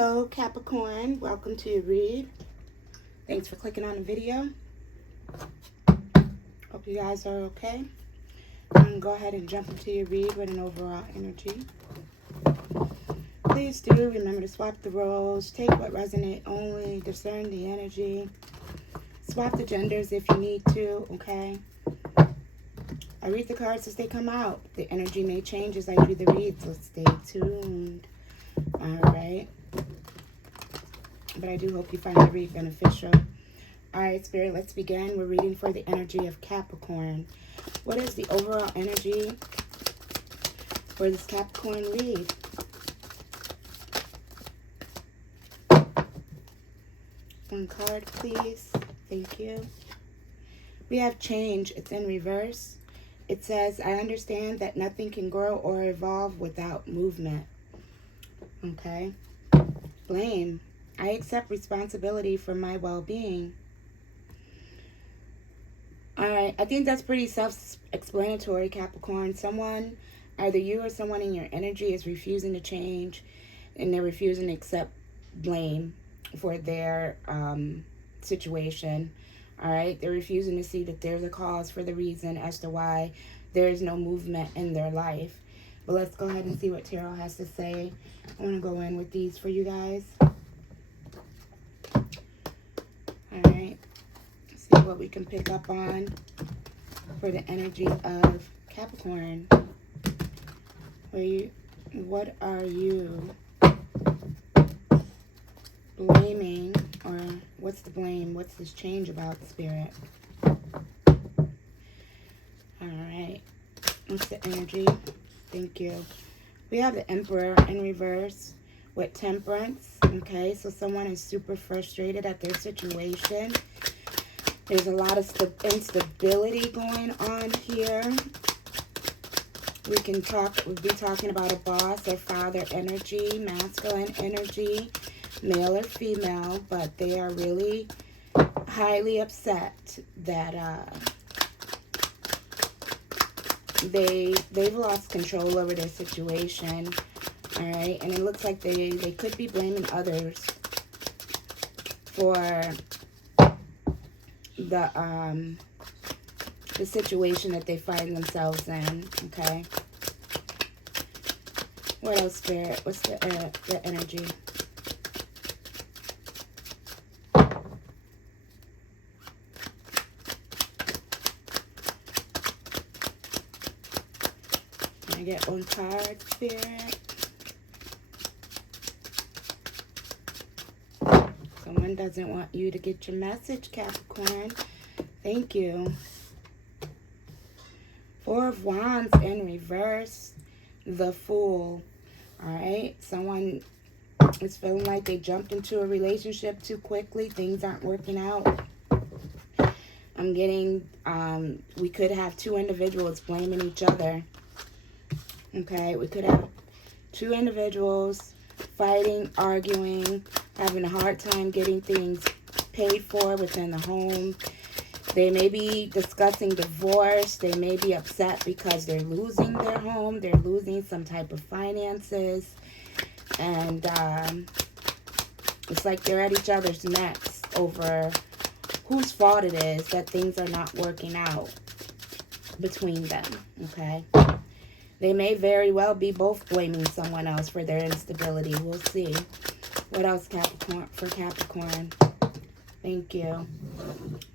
Hello Capricorn, welcome to your read. Thanks for clicking on the video. Hope you guys are okay. I'm going to go ahead and jump into your read with an overall energy. Please do remember to swap the roles, take what resonates only, discern the energy, swap the genders if you need to, okay? I read the cards as they come out. The energy may change as I do the read, so stay tuned. Alright. But I do hope you find the read beneficial. Alright, Spirit, let's begin. We're reading for the energy of Capricorn. What is the overall energy for this Capricorn read? One card, please. Thank you. We have change. It's in reverse. It says, I understand that nothing can grow or evolve without movement. Okay. Blame. I accept responsibility for my well-being. Alright, I think that's pretty self-explanatory, Capricorn. Someone, either you or someone in your energy is refusing to change, and they're refusing to accept blame for their situation. Alright, they're refusing to see that there's a cause for the reason as to why there is no movement in their life. But let's go ahead and see what Tarot has to say. I want to go in with these for you guys. Alright, see what we can pick up on for the energy of Capricorn. What are you blaming, or what's the blame? What's this change about, Spirit? Alright, what's the energy? Thank you. We have the Emperor in reverse with Temperance. Okay, so someone is super frustrated at their situation. There's a lot of instability going on here. We'll be talking about a boss or father energy, masculine energy, male or female, but they are really highly upset that they've lost control over their situation. All right, and it looks like they could be blaming others for the situation that they find themselves in. Okay, what else, Spirit? What's the energy? Can I get one card, Spirit? Someone doesn't want you to get your message, Capricorn. Thank you. Four of Wands in reverse. The Fool. Alright. Someone is feeling like they jumped into a relationship too quickly. Things aren't working out. I'm getting, we could have two individuals blaming each other. Okay. We could have two individuals fighting, arguing, having a hard time getting things paid for within the home. They may be discussing divorce. They may be upset because they're losing their home. They're losing some type of finances. And it's like they're at each other's necks over whose fault it is that things are not working out between them. Okay? They may very well be both blaming someone else for their instability. We'll see. What else, Capricorn? For Capricorn. Thank you.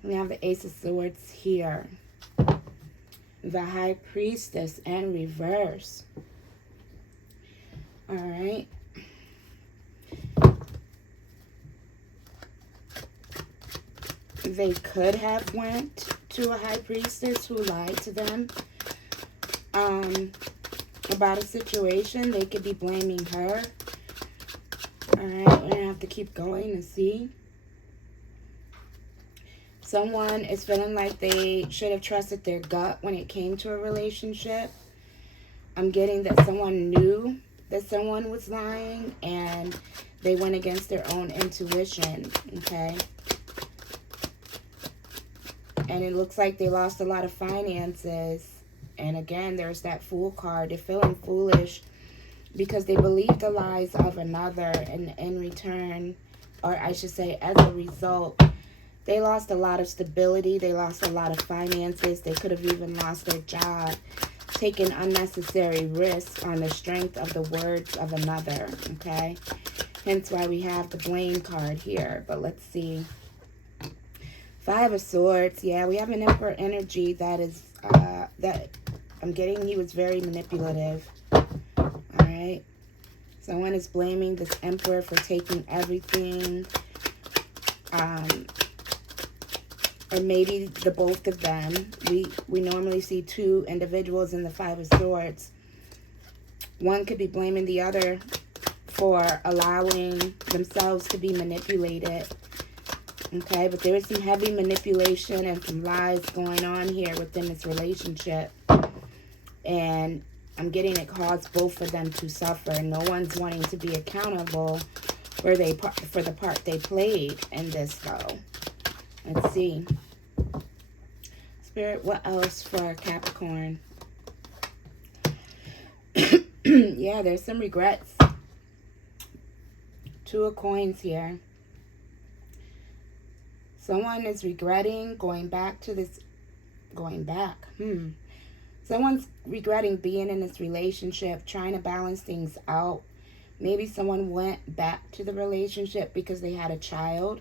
We have the Ace of Swords here. The High Priestess in reverse. Alright. They could have went to a High Priestess who lied to them about a situation. They could be blaming her. Alright, we're going to have to keep going and see. Someone is feeling like they should have trusted their gut when it came to a relationship. I'm getting that someone knew that someone was lying and they went against their own intuition, okay? And it looks like they lost a lot of finances. And again, there's that Fool card. They're feeling foolish because they believed the lies of another, and in return, or I should say as a result, they lost a lot of stability. They lost a lot of finances. They could have even lost their job, taking unnecessary risks on the strength of the words of another, okay? Hence why we have the blame card here. But let's see. Five of Swords. Yeah, we have an Emperor energy that is, that I'm getting. He was very manipulative. All right. Someone is blaming this Emperor for taking everything. Or maybe the both of them. We normally see two individuals in the Five of Swords. One could be blaming the other for allowing themselves to be manipulated. Okay, but there is some heavy manipulation and some lies going on here within this relationship. And I'm getting it caused both of them to suffer. No one's wanting to be accountable for the part they played in this, though. Let's see. Spirit, what else for Capricorn? Yeah, there's some regrets. Two of Coins here. Someone is regretting going back to this. Going back. Someone's regretting being in this relationship, trying to balance things out. Maybe someone went back to the relationship because they had a child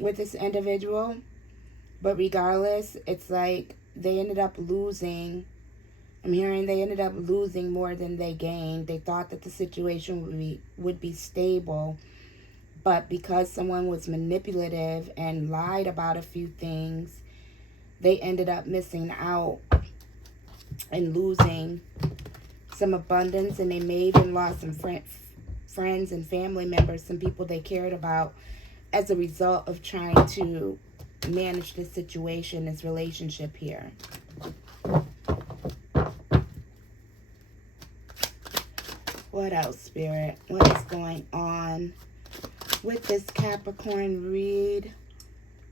with this individual. But regardless, it's like they ended up losing. I'm hearing they ended up losing more than they gained. They thought that the situation would be stable. But because someone was manipulative and lied about a few things, they ended up missing out and losing some abundance. And they may even lost some friends and family members, some people they cared about, as a result of trying to manage this situation, this relationship here. What else, Spirit? What is going on with this Capricorn read?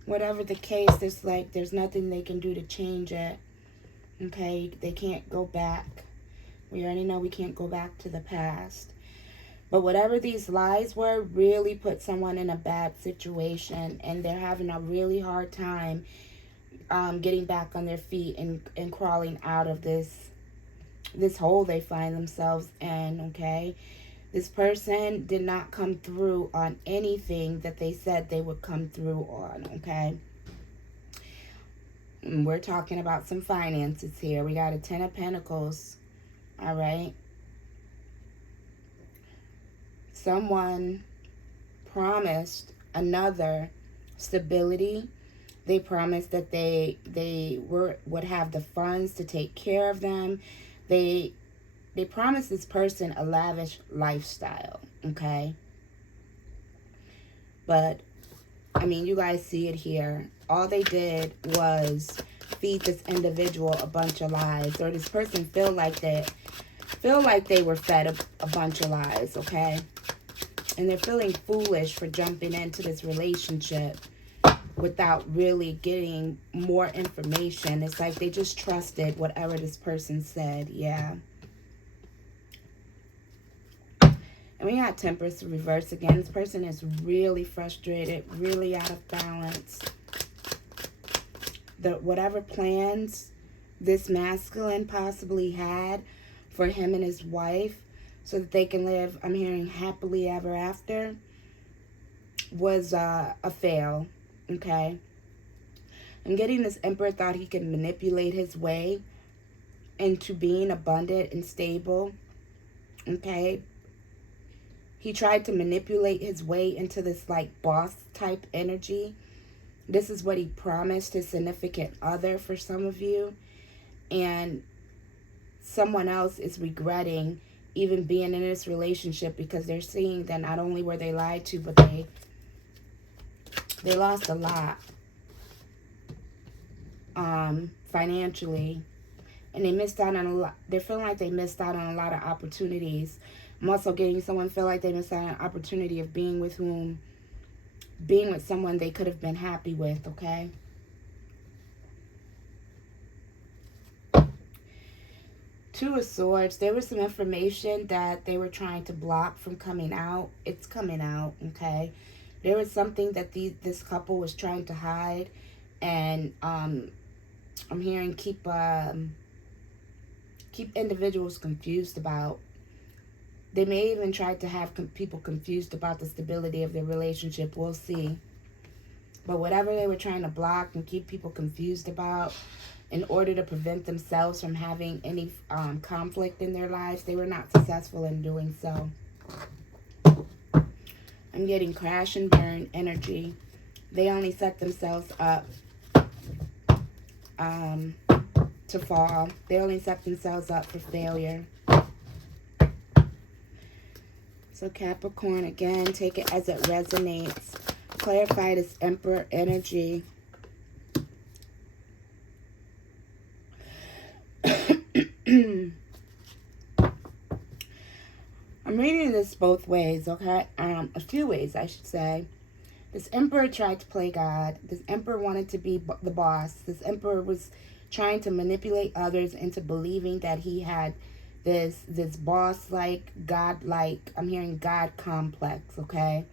Whatever the case, it's like there's nothing they can do to change it. Okay, they can't go back. We already know we can't go back to the past. But whatever these lies were really put someone in a bad situation, and they're having a really hard time getting back on their feet and crawling out of this hole they find themselves in, okay? This person did not come through on anything that they said they would come through on, okay? And we're talking about some finances here. We got a Ten of Pentacles, all right? Someone promised another stability. They promised that they would have the funds to take care of them. They promised this person a lavish lifestyle, okay? But, I mean, you guys see it here. All they did was feed this individual a bunch of lies. Or this person feel like they were fed a bunch of lies, okay? And they're feeling foolish for jumping into this relationship without really getting more information. It's like they just trusted whatever this person said. Yeah. And we got Temperance reverse again. This person is really frustrated, really out of balance. Whatever plans this masculine possibly had for him and his wife so that they can live, I'm hearing, happily ever after, was a fail, okay? I'm getting this Emperor thought he could manipulate his way into being abundant and stable, okay? He tried to manipulate his way into this, like, boss type energy. This is what he promised his significant other for some of you. And someone else is regretting even being in this relationship because they're seeing that not only were they lied to, but they lost a lot financially. And they missed out on a lot. They're feeling like they missed out on a lot of opportunities. I'm also getting someone feel like they missed out on an opportunity of being with someone they could have been happy with, okay? Two of Swords. There was some information that they were trying to block from coming out. It's coming out, okay? There was something that this couple was trying to hide, and I'm hearing keep individuals confused about. They may even try to have people confused about the stability of their relationship. We'll see. But whatever they were trying to block and keep people confused about in order to prevent themselves from having any conflict in their lives, they were not successful in doing so. I'm getting crash and burn energy. They only set themselves up to fall. They only set themselves up for failure. So Capricorn, again, take it as it resonates. Clarify this Emperor energy. I'm reading this both ways, okay? A few ways, I should say. This Emperor tried to play God. This Emperor wanted to be the boss. This Emperor was trying to manipulate others into believing that he had this boss-like, God-like, I'm hearing God complex, okay?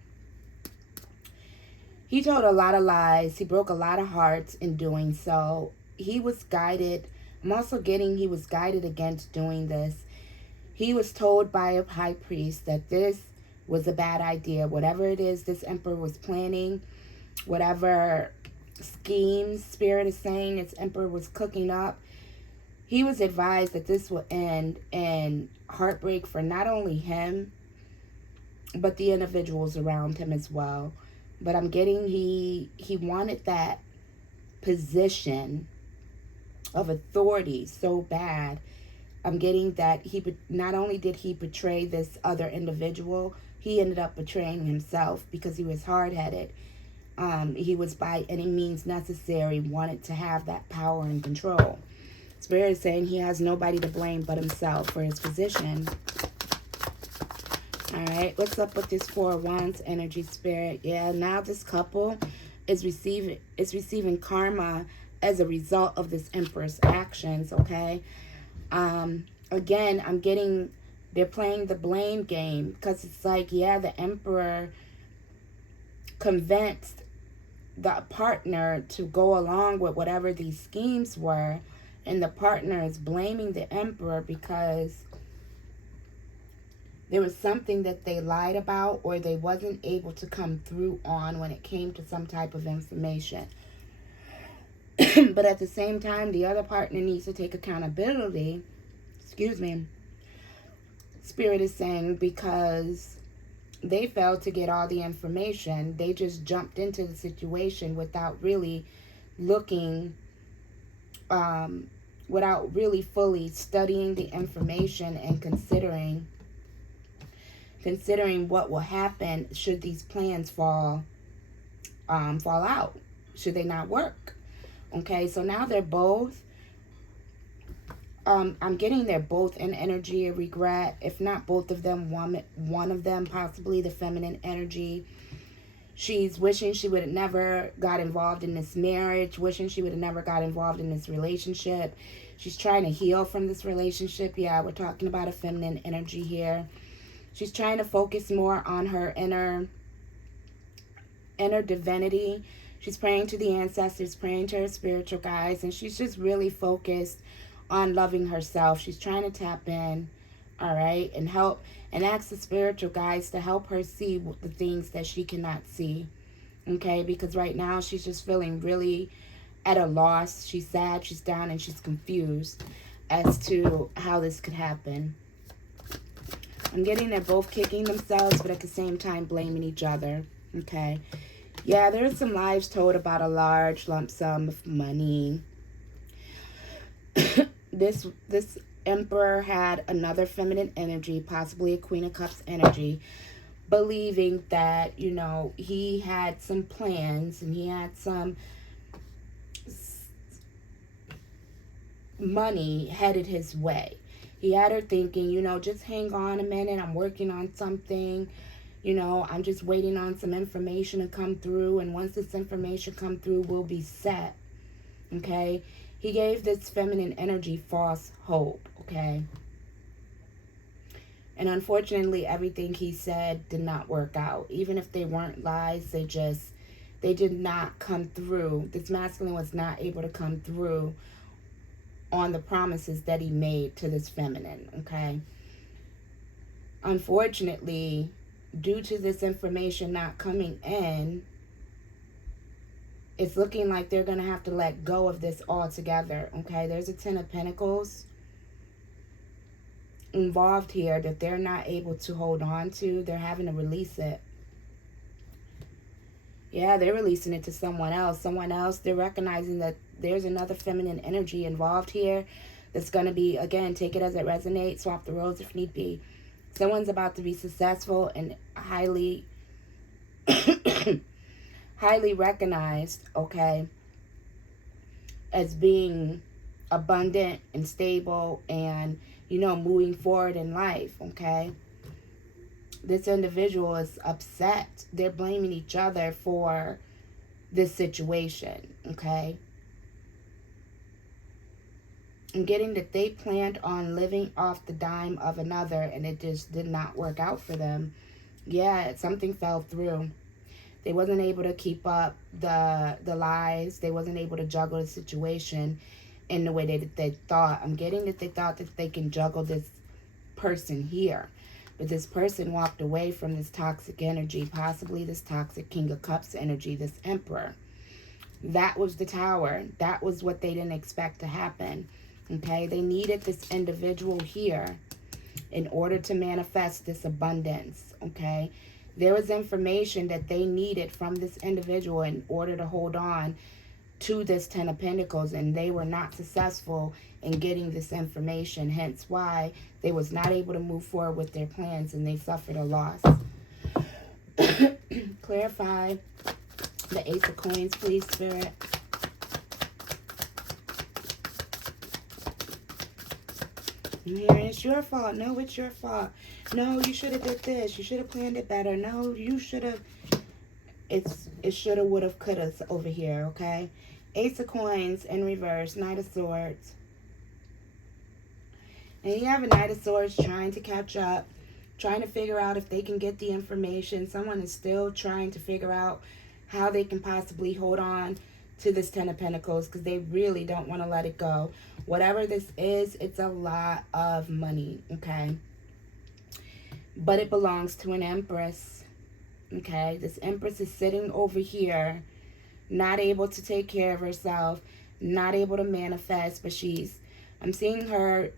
He told a lot of lies. He broke a lot of hearts in doing so. He was guided. I'm also getting he was guided against doing this. He was told by a high priest that this was a bad idea. Whatever it is this Emperor was planning, whatever schemes Spirit is saying this Emperor was cooking up, he was advised that this will end in heartbreak for not only him, but the individuals around him as well. But I'm getting he wanted that position of authority so bad. I'm getting that not only did he betray this other individual, he ended up betraying himself because he was hard-headed. He was by any means necessary wanted to have that power and control. Spirit is saying he has nobody to blame but himself for his position. All right, what's up with this Four of Wands energy, Spirit? Yeah, now this couple is receiving karma as a result of this Emperor's actions, okay? Again, I'm getting they're playing the blame game because it's like, yeah, the Emperor convinced the partner to go along with whatever these schemes were, and the partner is blaming the Emperor because there was something that they lied about or they wasn't able to come through on when it came to some type of information. But at the same time, the other partner needs to take accountability. Excuse me. Spirit is saying because they failed to get all the information. They just jumped into the situation without really looking, without really fully studying the information and considering what will happen should these plans fall out, should they not work. Okay, so now they're both, I'm getting they're both in energy of regret. If not both of them, one of them, possibly the feminine energy. She's wishing she would have never got involved in this marriage, wishing she would have never got involved in this relationship. She's trying to heal from this relationship. Yeah, we're talking about a feminine energy here. She's trying to focus more on her inner divinity. She's praying to the ancestors, praying to her spiritual guides, and she's just really focused on loving herself. She's trying to tap in, all right, and help and ask the spiritual guides to help her see the things that she cannot see, okay? Because right now she's just feeling really at a loss. She's sad, she's down, and she's confused as to how this could happen. I'm getting they're both kicking themselves, but at the same time blaming each other, okay? Yeah, there's some lies told about a large lump sum of money. This Emperor had another feminine energy, possibly a Queen of Cups energy, believing that, you know, he had some plans and he had some money headed his way. He had her thinking, you know, just hang on a minute. I'm working on something. You know, I'm just waiting on some information to come through. And once this information come through, we'll be set. Okay? He gave this feminine energy false hope, okay? And unfortunately, everything he said did not work out. Even if they weren't lies, they did not come through. This masculine was not able to come through on the promises that he made to this feminine, okay? Unfortunately, due to this information not coming in, it's looking like they're going to have to let go of this altogether, okay? There's a Ten of Pentacles involved here that they're not able to hold on to. They're having to release it. Yeah, they're releasing it to someone else. Someone else, they're recognizing that there's another feminine energy involved here that's going to be, again, take it as it resonates, swap the roles if need be. Someone's about to be successful and highly, highly recognized, okay, as being abundant and stable and, you know, moving forward in life, okay? This individual is upset. They're blaming each other for this situation, okay? I'm getting that they planned on living off the dime of another and it just did not work out for them. Yeah, something fell through. They wasn't able to keep up the lies. They wasn't able to juggle the situation in the way that they thought. I'm getting that they thought that they can juggle this person here. But this person walked away from this toxic energy, possibly this toxic King of Cups energy, this Emperor. That was the Tower. That was what they didn't expect to happen. Okay, they needed this individual here in order to manifest this abundance. Okay, there was information that they needed from this individual in order to hold on to this Ten of Pentacles, and they were not successful in getting this information, hence why they was not able to move forward with their plans and they suffered a loss. Clarify the Ace of Coins, please, Spirit. I'm hearing it's your fault. No, it's your fault. No, you should have did this. You should have planned it better. No, you should have. It should have, would have, could have over here, okay? Ace of Coins in reverse, Knight of Swords. And you have a Knight of Swords trying to catch up, trying to figure out if they can get the information. Someone is still trying to figure out how they can possibly hold on to this Ten of Pentacles because they really don't want to let it go. Whatever this is, it's a lot of money, okay? But it belongs to an Empress, okay? This Empress is sitting over here, not able to take care of herself, not able to manifest, but I'm seeing her,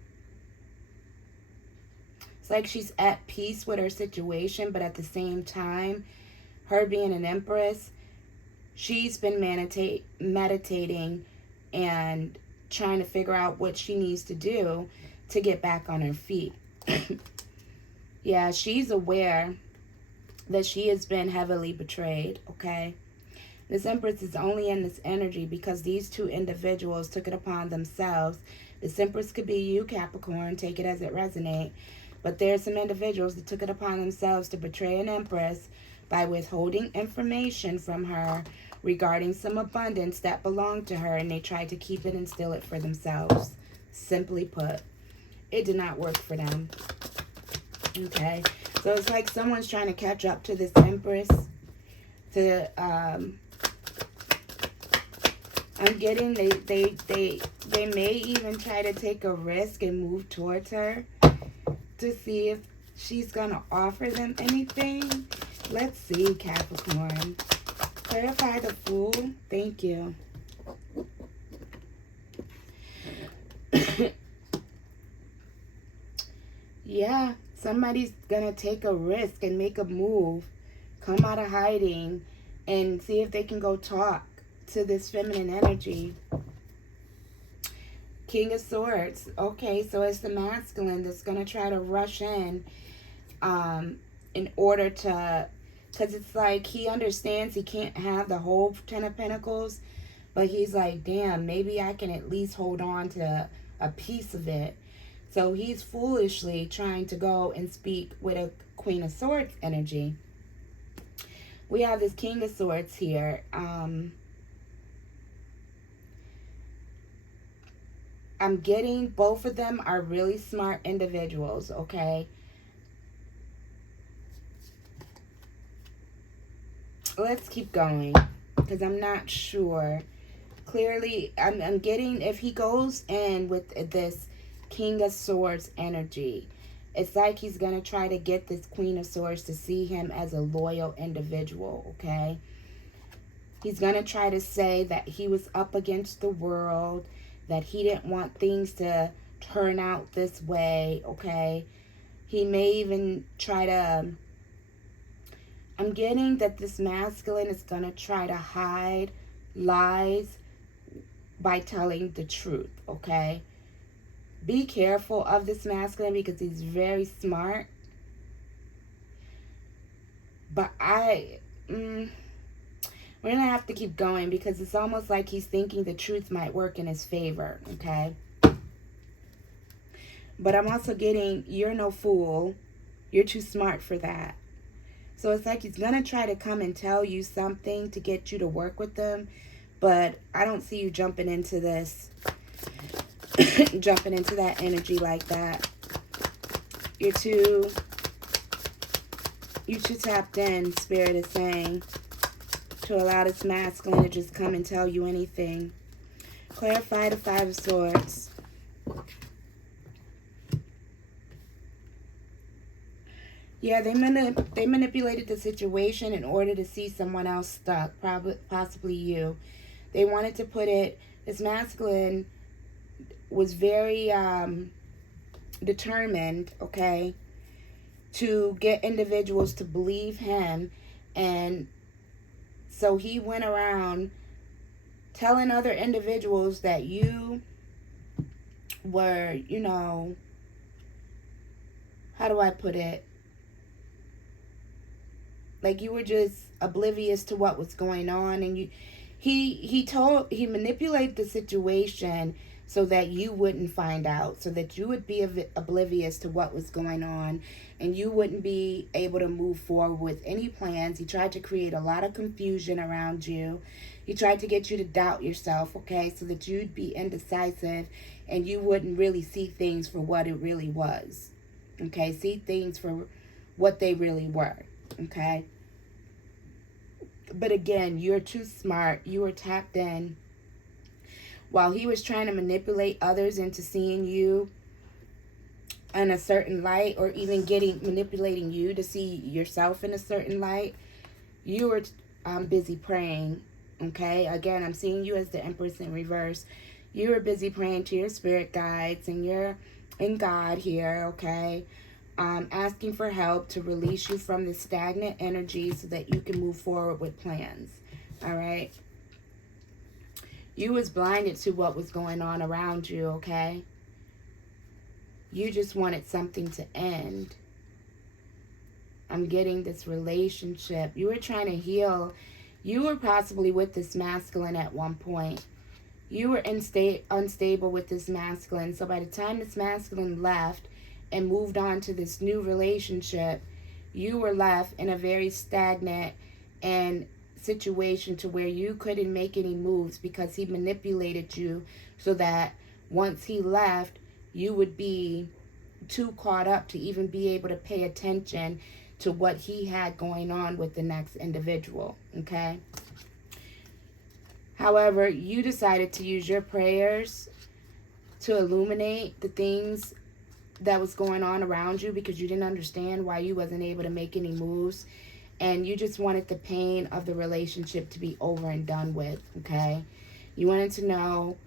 it's like she's at peace with her situation, but at the same time, her being an Empress, she's been meditating and trying to figure out what she needs to do to get back on her feet. Yeah, she's aware that she has been heavily betrayed, okay? This Empress is only in this energy because these two individuals took it upon themselves. This Empress could be you, Capricorn, take it as it resonates. But there's some individuals that took it upon themselves to betray an Empress by withholding information from her regarding some abundance that belonged to her, and they tried to keep it and steal it for themselves. Simply put, it did not work for them. Okay, so it's like someone's trying to catch up to this Empress. I'm getting they may even try to take a risk and move towards her to see if she's gonna offer them anything. Let's see, Capricorn. Clarify the Fool. Thank you. Yeah, somebody's gonna take a risk and make a move, come out of hiding, and see if they can go talk to this feminine energy. King of Swords. Okay, so it's the masculine that's gonna try to rush in order to, because it's like he understands he can't have the whole Ten of Pentacles, but he's like, damn, maybe I can at least hold on to a piece of it. So he's foolishly trying to go and speak with a Queen of Swords energy. We have this King of Swords here. I'm getting both of them are really smart individuals, okay? Let's keep going because I'm not sure. Clearly, I'm getting, if he goes in with this King of Swords energy, it's like he's going to try to get this Queen of Swords to see him as a loyal individual, okay? He's going to try to say that he was up against the world, that he didn't want things to turn out this way, okay? He may even try to... I'm getting that this masculine is going to try to hide lies by telling the truth, okay? Be careful of this masculine because he's very smart. But we're going to have to keep going because it's almost like he's thinking the truth might work in his favor, okay? But I'm also getting, you're no fool. You're too smart for that. So it's like he's going to try to come and tell you something to get you to work with them. But I don't see you jumping into this, jumping into that energy like that. You're too tapped in, Spirit is saying, to allow this masculine to just come and tell you anything. Clarify the Five of Swords. Yeah, they manipulated the situation in order to see someone else stuck, possibly you. They wanted to put it, this masculine was very determined, okay, to get individuals to believe him. And so he went around telling other individuals that you were, you know, how do I put it? Like you were just oblivious to what was going on, and he manipulated the situation so that you wouldn't find out, so that you would be oblivious to what was going on, and you wouldn't be able to move forward with any plans. He tried to create a lot of confusion around you. He tried to get you to doubt yourself, okay, so that you'd be indecisive and you wouldn't really see things for what it really was, okay? See things for what they really were, okay? But again, you're too smart. You were tapped in. While he was trying to manipulate others into seeing you in a certain light, or even manipulating you to see yourself in a certain light, you were busy praying, okay? Again, I'm seeing you as the Empress in reverse. You were busy praying to your spirit guides, and you're in God here, okay? Asking for help to release you from the stagnant energy so that you can move forward with plans, all right? You was blinded to what was going on around you, okay? You just wanted something to end. I'm getting this relationship. You were trying to heal. You were possibly with this masculine at one point. You were unstable with this masculine. So by the time this masculine left and moved on to this new relationship, you were left in a very stagnant and situation to where you couldn't make any moves because he manipulated you so that once he left, you would be too caught up to even be able to pay attention to what he had going on with the next individual, okay? However, you decided to use your prayers to illuminate the things that was going on around you because you didn't understand why you wasn't able to make any moves, and you just wanted the pain of the relationship to be over and done with, okay? You wanted to know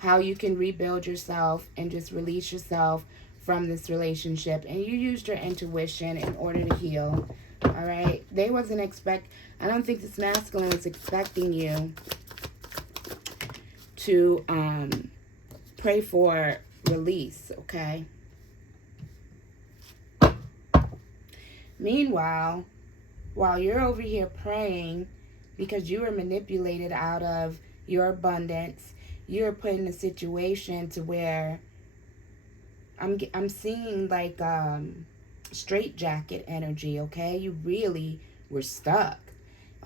how you can rebuild yourself and just release yourself from this relationship, and you used your intuition in order to heal, all right? They wasn't I don't think this masculine was expecting you to pray for release, okay? Meanwhile, while you're over here praying because you were manipulated out of your abundance, you're put in a situation to where I'm seeing like straitjacket energy, okay? You really were stuck,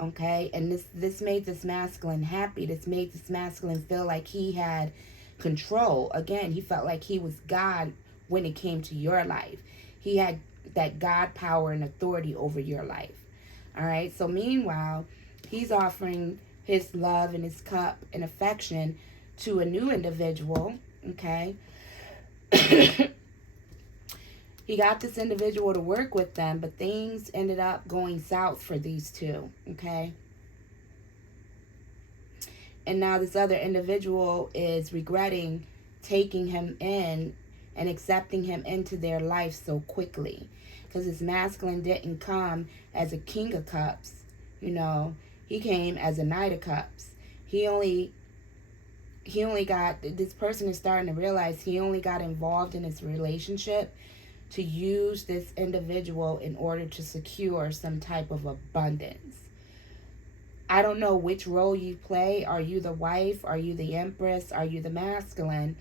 okay? And this made this masculine happy. This made this masculine feel like he had control. Again, he felt like he was God when it came to your life. He had that God power and authority over your life. All right. So meanwhile, he's offering his love and his cup and affection to a new individual. Okay. He got this individual to work with them, but things ended up going south for these two. Okay. And now this other individual is regretting taking him in and accepting him into their life so quickly. Because his masculine didn't come as a king of cups. You know, he came as a knight of cups. He only got, this person is starting to realize he only got involved in his relationship to use this individual in order to secure some type of abundance. I don't know which role you play. Are you the wife? Are you the empress? Are you the masculine?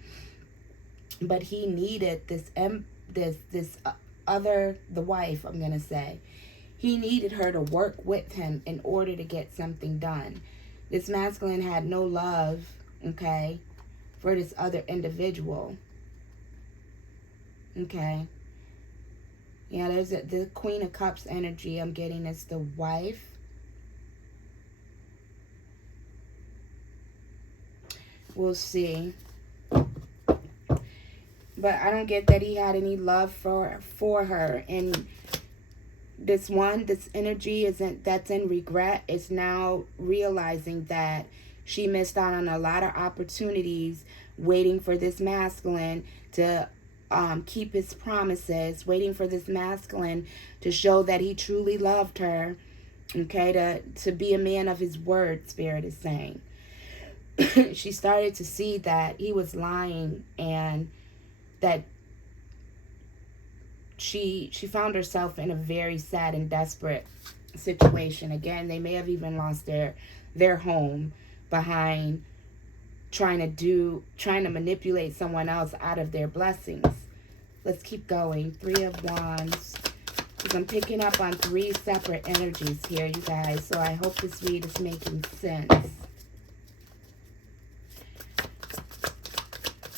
But he needed this other, the wife, I'm going to say. He needed her to work with him in order to get something done. This masculine had no love, okay, for this other individual. Okay. Yeah, there's the Queen of Cups energy I'm getting is the wife. We'll see. But I don't get that he had any love for her. And this energy that's in regret is now realizing that she missed out on a lot of opportunities, waiting for this masculine to keep his promises, waiting for this masculine to show that he truly loved her, okay, to be a man of his word, Spirit is saying. She started to see that he was lying, and that she found herself in a very sad and desperate situation. Again, they may have even lost their home behind trying to manipulate someone else out of their blessings. Let's keep going. 3 of Wands. Because I'm picking up on 3 separate energies here, you guys. So I hope this read is making sense.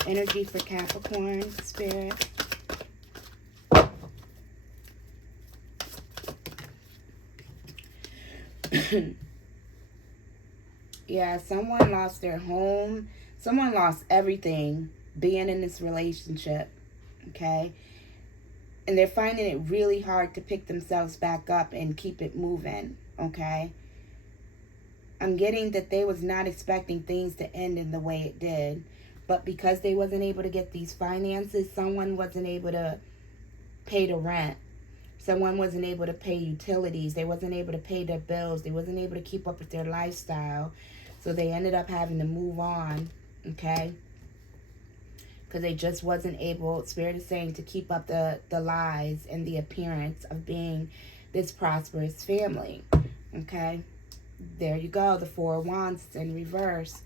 Energy for Capricorn, Spirit. Yeah, someone lost their home. Someone lost everything being in this relationship, okay? And they're finding it really hard to pick themselves back up and keep it moving, okay? I'm getting that they was not expecting things to end in the way it did. But because they wasn't able to get these finances, someone wasn't able to pay the rent. Someone wasn't able to pay utilities. They wasn't able to pay their bills. They wasn't able to keep up with their lifestyle. So they ended up having to move on, okay? Because they just wasn't able, Spirit is saying, to keep up the lies and the appearance of being this prosperous family, okay? There you go. The 4 of Wands is in reverse.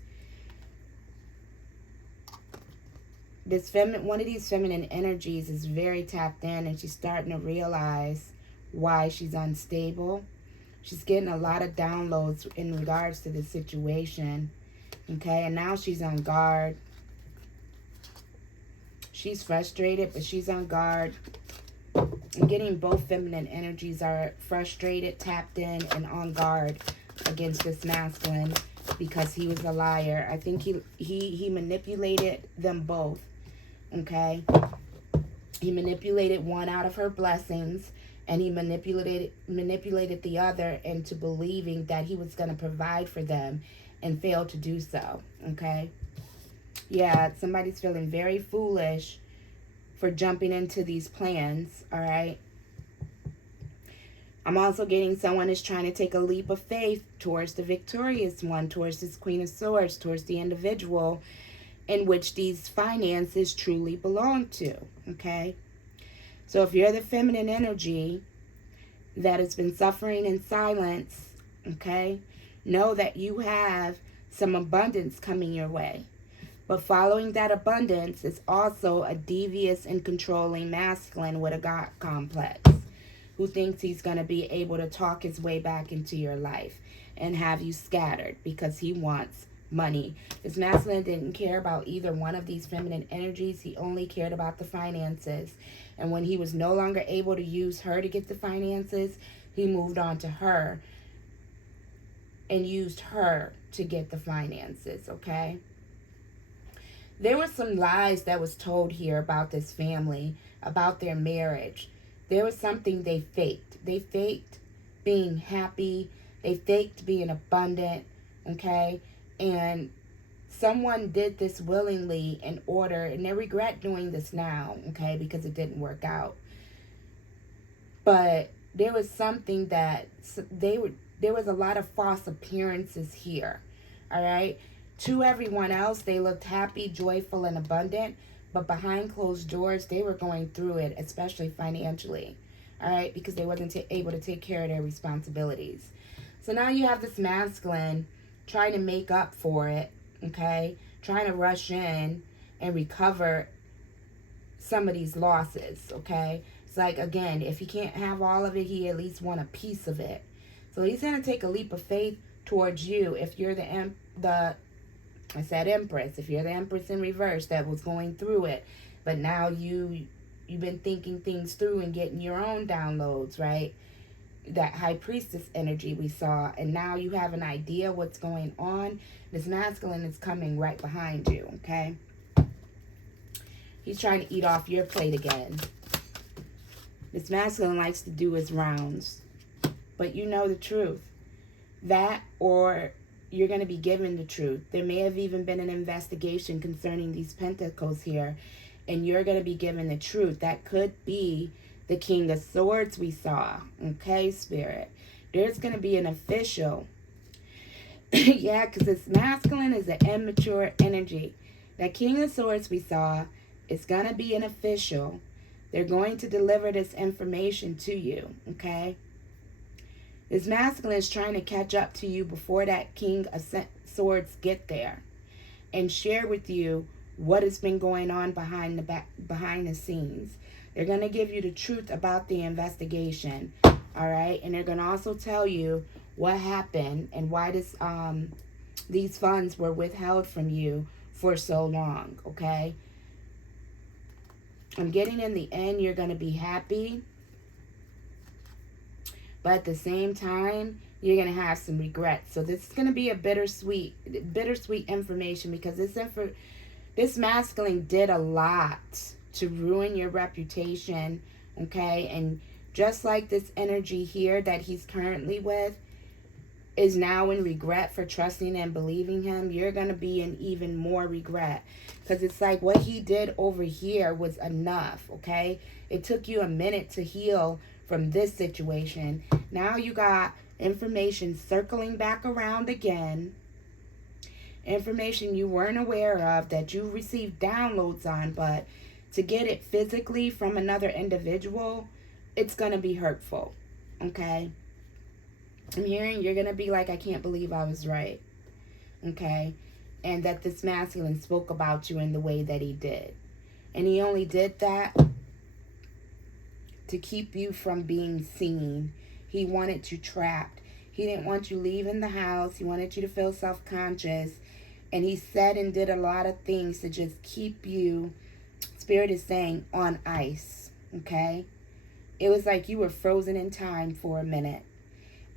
One of these feminine energies is very tapped in, and she's starting to realize why she's unstable. She's getting a lot of downloads in regards to this situation. Okay, and now she's on guard. She's frustrated, but she's on guard. I'm getting both feminine energies are frustrated, tapped in, and on guard against this masculine because he was a liar. I think he manipulated them both. Okay, he manipulated one out of her blessings, and he manipulated the other into believing that he was going to provide for them and failed to do so. Okay, yeah, somebody's feeling very foolish for jumping into these plans. All right, I'm also getting someone is trying to take a leap of faith towards the victorious one, towards this Queen of Swords, towards the individual in which these finances truly belong to, okay? So if you're the feminine energy that has been suffering in silence, okay, know that you have some abundance coming your way. But following that abundance is also a devious and controlling masculine with a God complex who thinks he's going to be able to talk his way back into your life and have you scattered because he wants money. This masculine didn't care about either one of these feminine energies. He only cared about the finances. And when he was no longer able to use her to get the finances, he moved on to her and used her to get the finances, okay? There were some lies that was told here about this family, about their marriage. There was something they faked. They faked being happy. They faked being abundant, okay? And someone did this willingly in order, and they regret doing this now, okay, because it didn't work out. But there was something that there was a lot of false appearances here, all right? To everyone else, they looked happy, joyful, and abundant, but behind closed doors, they were going through it, especially financially, all right, because they wasn't able to take care of their responsibilities. So now you have this masculine trying to make up for it, okay, trying to rush in and recover some of these losses, okay? It's like, again, if he can't have all of it, he at least want a piece of it. So he's going to take a leap of faith towards you if you're I said Empress, if you're the Empress in reverse that was going through it, but now you've been thinking things through and getting your own downloads, right? That High Priestess energy we saw, and now you have an idea what's going on. This masculine is coming right behind you, okay? He's trying to eat off your plate again. This masculine likes to do his rounds, but you know the truth. That, or you're going to be given the truth. There may have even been an investigation concerning these pentacles here, and you're going to be given the truth. That could be the King of Swords we saw. Okay, Spirit. There's going to be an official. Yeah, because this masculine is an immature energy. That King of Swords we saw is going to be an official. They're going to deliver this information to you. Okay? This masculine is trying to catch up to you before that King of Swords get there and share with you what has been going on behind the scenes. They're going to give you the truth about the investigation, all right? And they're going to also tell you what happened and why these funds were withheld from you for so long, okay? I'm getting in the end, you're going to be happy. But at the same time, you're going to have some regrets. So this is going to be a bittersweet information, because this masculine did a lot to ruin your reputation, okay? And just like this energy here that he's currently with is now in regret for trusting and believing him, you're going to be in even more regret. Because it's like what he did over here was enough, okay? It took you a minute to heal from this situation. Now you got information circling back around again. Information you weren't aware of that you received downloads on, but to get it physically from another individual, it's going to be hurtful, okay? I'm hearing you're going to be like, I can't believe I was right, okay? And that this masculine spoke about you in the way that he did. And he only did that to keep you from being seen. He wanted you trapped. He didn't want you leaving the house. He wanted you to feel self-conscious. And he said and did a lot of things to just keep you, Spirit is saying, on ice, okay? It was like you were frozen in time for a minute.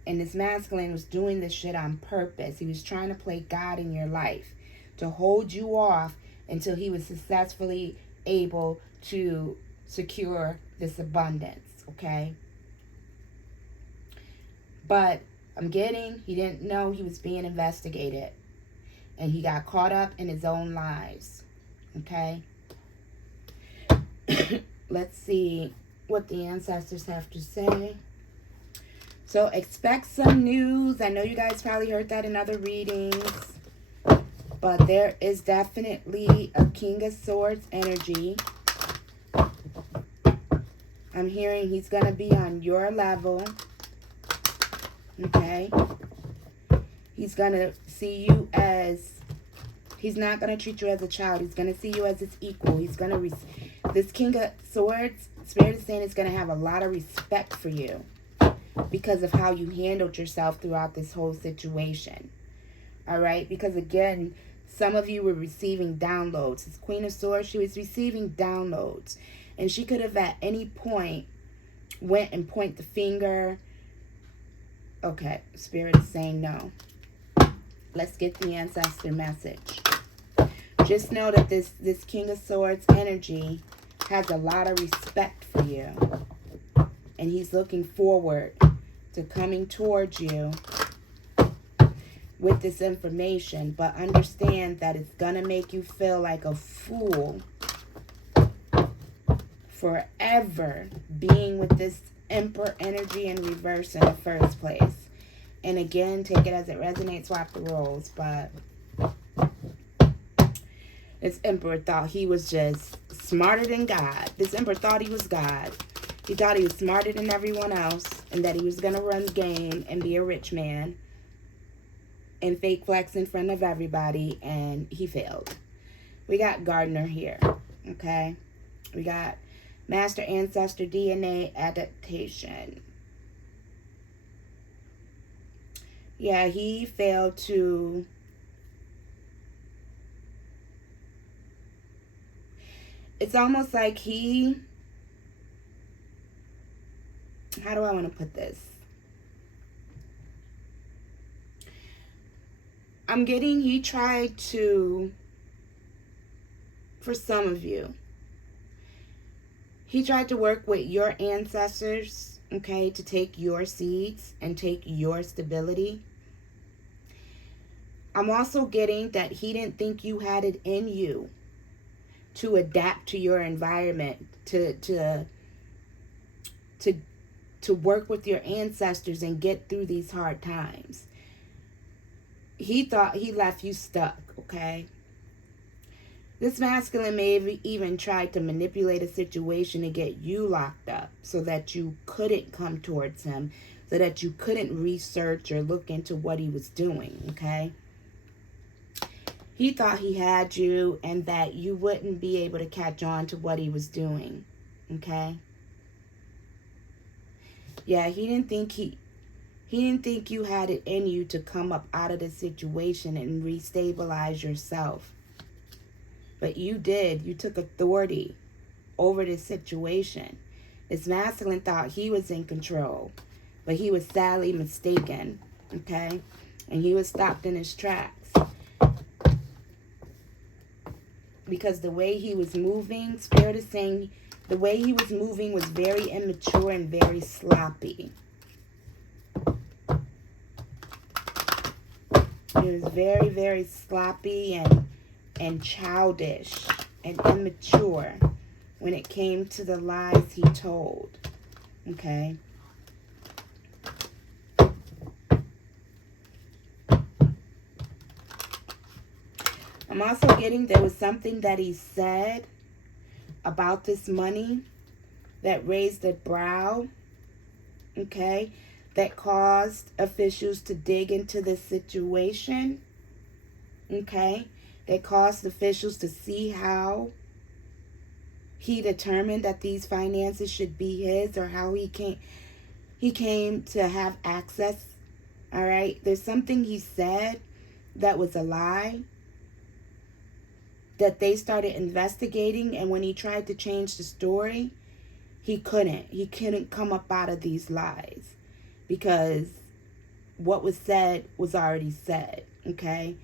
And this masculine was doing this shit on purpose. He was trying to play God in your life to hold you off until he was successfully able to secure this abundance, okay? But I'm getting, he didn't know he was being investigated. And he got caught up in his own lies, okay? Let's see what the ancestors have to say. So expect some news. I know you guys probably heard that in other readings. But there is definitely a King of Swords energy. I'm hearing he's going to be on your level. Okay? He's going to see you as... He's not going to treat you as a child. He's going to see you as his equal. He's going to... This King of Swords, Spirit is saying, is going to have a lot of respect for you because of how you handled yourself throughout this whole situation. All right? Because again, some of you were receiving downloads. This Queen of Swords, she was receiving downloads. And she could have at any point went and point the finger. Okay, Spirit is saying no. Let's get the ancestor message. Just know that this King of Swords energy has a lot of respect for you. And he's looking forward to coming towards you with this information. But understand that it's going to make you feel like a fool forever being with this Emperor energy in reverse in the first place. And again, take it as it resonates, swap the roles. But this Emperor thought he was just smarter than God. This Emperor thought he was God. He thought he was smarter than everyone else and that he was going to run the game and be a rich man and fake flex in front of everybody, and he failed. We got Gardener here, okay? We got Master Ancestor DNA Adaptation. Yeah, he failed to... It's almost like he... How do I want to put this? I'm getting he tried to, for some of you, he tried to work with your ancestors, okay, to take your seeds and take your stability. I'm also getting that he didn't think you had it in you to adapt to your environment, to work with your ancestors and get through these hard times. He thought he left you stuck, okay? This masculine may have even tried to manipulate a situation to get you locked up so that you couldn't come towards him, so that you couldn't research or look into what he was doing, okay? He thought he had you and that you wouldn't be able to catch on to what he was doing, okay? Yeah, he didn't think you had it in you to come up out of the situation and restabilize yourself. But you did. You took authority over this situation. This masculine thought he was in control, but he was sadly mistaken, okay? And he was stopped in his tracks. Because the way he was moving, Spirit is saying, the way he was moving was very immature and very sloppy. It was very, very sloppy and childish and immature when it came to the lies he told. Okay? I'm also getting there was something that he said about this money that raised a brow. Okay? That caused officials to dig into this situation, okay? That caused officials to see how he determined that these finances should be his, or how he came to have access, all right? There's something he said that was a lie that they started investigating, and when he tried to change the story, he couldn't come up out of these lies. Because what was said was already said, okay?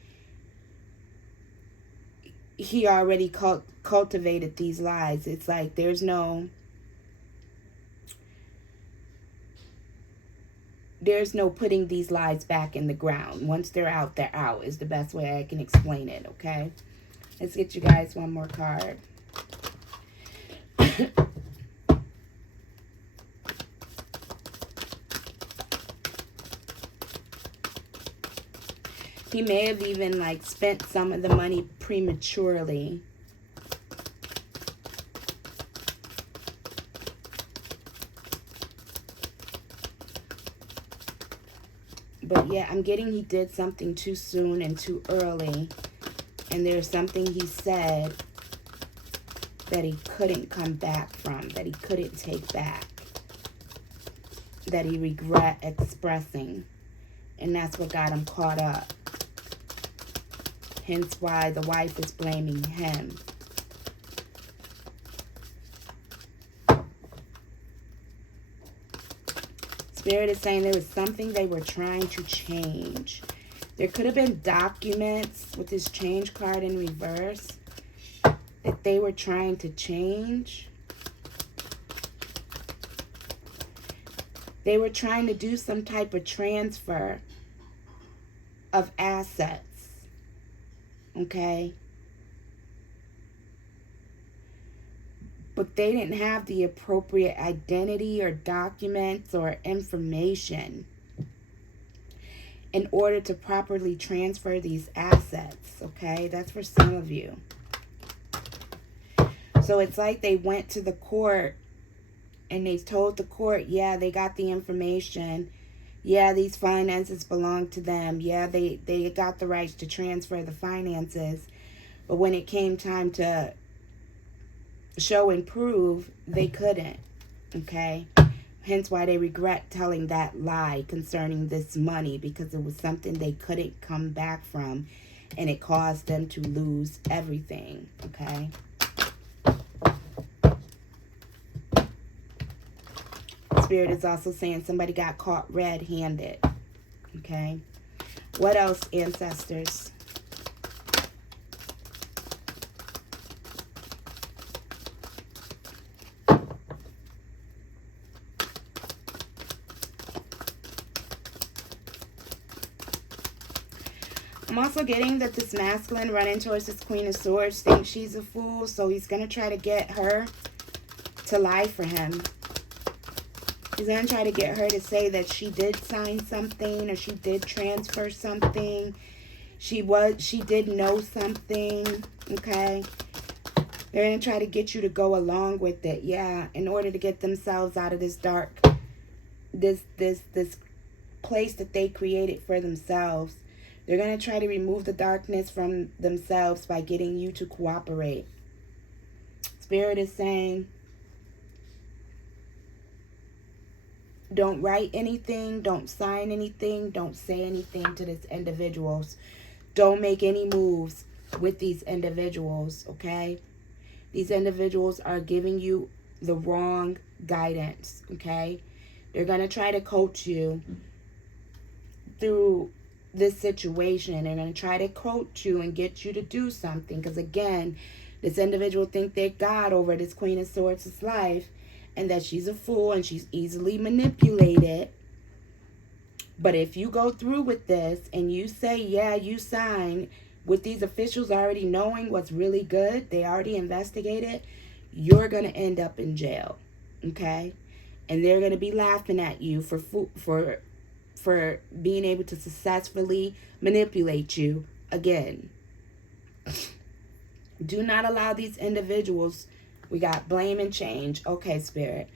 He already cultivated these lies. It's like there's no putting these lies back in the ground. Once they're out, they're out is the best way I can explain it, okay? Let's get you guys one more card. He may have even, like, spent some of the money prematurely. But, yeah, I'm getting he did something too soon and too early. And there's something he said that he couldn't come back from, that he couldn't take back, that he regret expressing. And that's what got him caught up. Hence why the wife is blaming him. Spirit is saying there was something they were trying to change. There could have been documents with this change card in reverse that they were trying to change. They were trying to do some type of transfer of assets. Okay? But they didn't have the appropriate identity or documents or information in order to properly transfer these assets. Okay? That's for some of you. So it's like they went to the court and they told the court, yeah, they got the information. Yeah, these finances belong to them. Yeah, they got the rights to transfer the finances. But when it came time to show and prove, they couldn't. Okay? Hence why they regret telling that lie concerning this money, because it was something they couldn't come back from, and it caused them to lose everything. Okay? Spirit is also saying somebody got caught red-handed. Okay? What else, ancestors? I'm also getting that this masculine running towards this Queen of Swords thinks she's a fool, so he's going to try to get her to lie for him. He's going to try to get her to say that she did sign something or she did transfer something. She did know something, okay? They're going to try to get you to go along with it, yeah, in order to get themselves out of this dark, this place that they created for themselves. They're going to try to remove the darkness from themselves by getting you to cooperate. Spirit is saying, don't write anything, don't sign anything, don't say anything to these individuals. Don't make any moves with these individuals, okay? These individuals are giving you the wrong guidance, okay? They're going to try to coach you through this situation. They're going to try to coach you and get you to do something. Because again, this individual think they're God over this Queen of Swords' life, and that she's a fool and she's easily manipulated. But if you go through with this and you say, yeah, you sign, with these officials already knowing what's really good, they already investigated, you're going to end up in jail, okay? And they're going to be laughing at you for being able to successfully manipulate you again. Do not allow these individuals. We got blame and change. Okay, Spirit.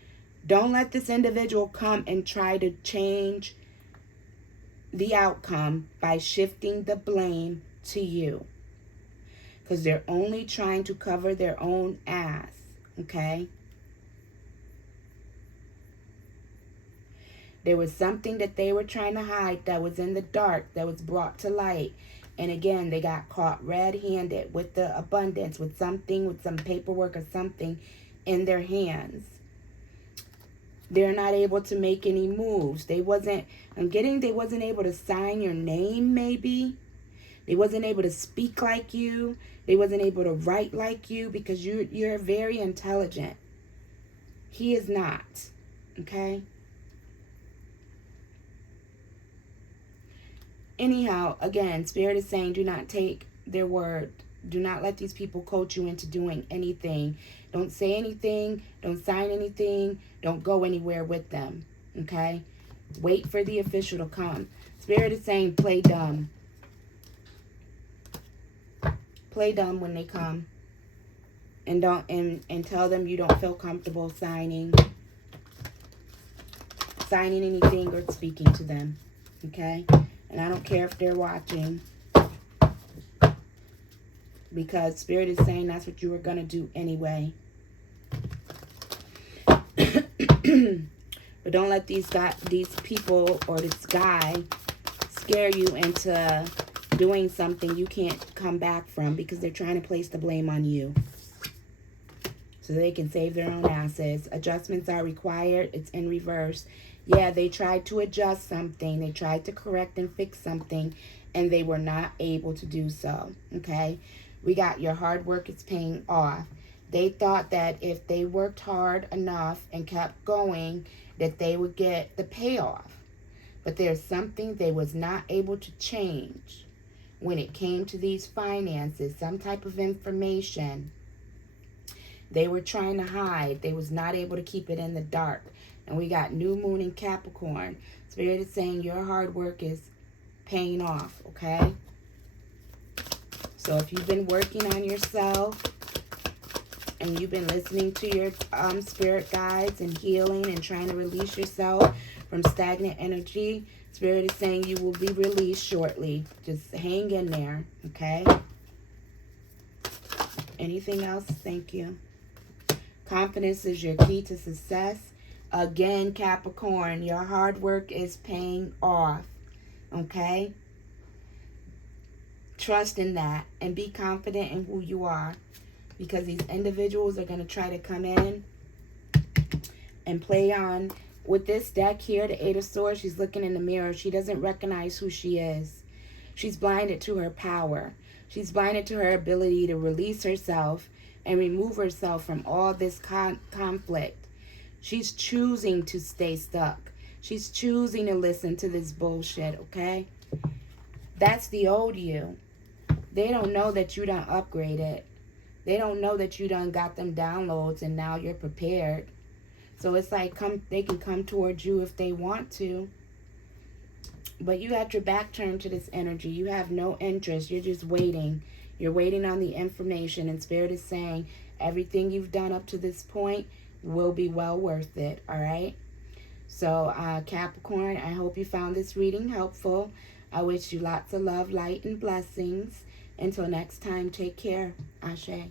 Don't let this individual come and try to change the outcome by shifting the blame to you. Because they're only trying to cover their own ass. Okay? There was something that they were trying to hide that was in the dark, that was brought to light. And again, they got caught red-handed with the abundance, with something, with some paperwork or something in their hands. They're not able to make any moves. They wasn't able to sign your name, maybe. They wasn't able to speak like you. They wasn't able to write like you, because you're very intelligent. He is not. Okay? Anyhow, again, Spirit is saying do not take their word. Do not let these people coach you into doing anything. Don't say anything. Don't sign anything. Don't go anywhere with them. Okay? Wait for the official to come. Spirit is saying play dumb. Play dumb when they come. And tell them you don't feel comfortable signing anything or speaking to them. Okay? And I don't care if they're watching, because Spirit is saying that's what you were going to do anyway. But don't let these people or this guy scare you into doing something you can't come back from because they're trying to place the blame on you so they can save their own asses. Adjustments are required. It's in reverse. Yeah, they tried to adjust something. They tried to correct and fix something, and they were not able to do so, okay? We got your hard work is paying off. They thought that if they worked hard enough and kept going, that they would get the payoff. But there's something they was not able to change when it came to these finances, some type of information they were trying to hide. They was not able to keep it in the dark. And we got new moon in Capricorn. Spirit is saying your hard work is paying off, okay? So if you've been working on yourself and you've been listening to your spirit guides and healing and trying to release yourself from stagnant energy, Spirit is saying you will be released shortly. Just hang in there, okay? Anything else? Thank you. Confidence is your key to success. Again, Capricorn, your hard work is paying off, okay? Trust in that and be confident in who you are, because these individuals are going to try to come in and play on. With this deck here, the Eight of Swords, she's looking in the mirror. She doesn't recognize who she is. She's blinded to her power. She's blinded to her ability to release herself and remove herself from all this conflict. She's choosing to stay stuck. She's choosing to listen to this bullshit, okay? That's the old you. They don't know that you done upgraded. They don't know that you done got them downloads and now you're prepared. So it's like they can come towards you if they want to. But you got your back turned to this energy. You have no interest. You're just waiting. You're waiting on the information. And Spirit is saying everything you've done up to this point will be well worth it. All right? So Capricorn, I hope you found this reading helpful. I wish you lots of love, light, and blessings. Until next time, take care. Ashe.